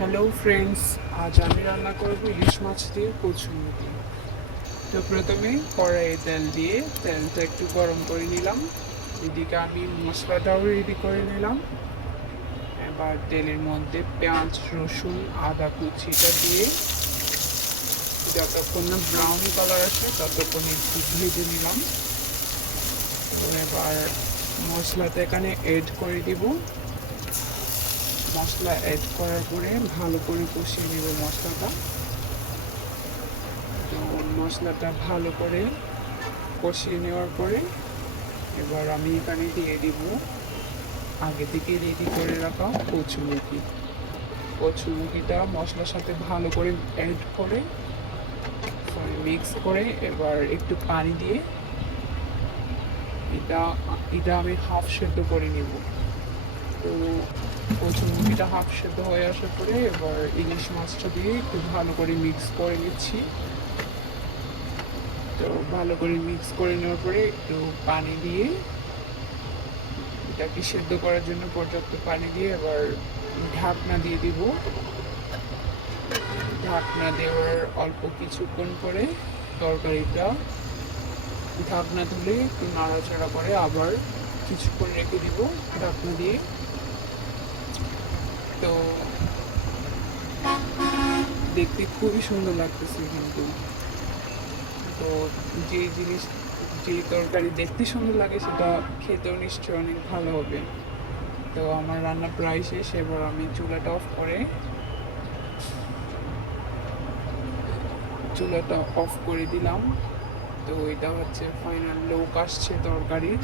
Hello friends, আজ আমি রান্না করব ইলিশ মাছ দিয়ে কচুরমুখী। তো প্রথমে কড়াইয়ে তেল দিয়ে তেলটা একটু গরম করে নিলাম। এদিকে আমি মশলাটাও রেডি করে নিলাম। এবার তেলের মধ্যে পেঁয়াজ, রসুন, আদা কুচিটা দিয়ে যতক্ষণ না ব্রাউন কালার আসে ততক্ষণ একটু ভেজে নিলাম। তো এবার মশলাটা এখানে এড করে দিব। মশলা অ্যাড করার পরে ভালো করে কষিয়ে নেব মশলাটা। তো মশলাটা ভালো করে কষিয়ে নেওয়ার পরে এবার আমি এখানে দিয়ে দিব আগে থেকে রেডি করে রাখা কচুরমুখী। কচুরমুখীটা মশলার সাথে ভালো করে অ্যাড করে মিক্স করে এবার একটু পানি দিয়ে এটা এটা আমি হাফ সেদ্ধ করে নিব। তো কচুরমুখিটা হাফ সেদ্ধ হয়ে আসার পরে এবার ইলিশ মাছটা দিয়ে একটু ভালো করে মিক্স করে নিচ্ছি। তো ভালো করে মিক্স করে নেওয়ার পরে একটু পানি দিয়ে এটাকে সেদ্ধ করার জন্য পর্যাপ্ত পানি দিয়ে এবার ঢাকনা দিয়ে দিব। ঢাকনা দেওয়ার অল্প কিছুক্ষণ পরে তরকারিটা ঢাকনা তুলে একটু নাড়াচাড়া করে আবার কিছুক্ষণ রেখে দিব ঢাকনা দিয়ে। তো দেখতে খুবই সুন্দর লাগতেছে কিন্তু। তো যে জিনিস যে তরকারি দেখতে সুন্দর লাগে সেটা খেতেও নিশ্চয়ই অনেক ভালো হবে। তো আমার রান্না প্রায় শেষ, এবার আমি চুলাটা অফ করে দিলাম। তো এটা হচ্ছে ফাইনাল লুক আসছে তরকারির।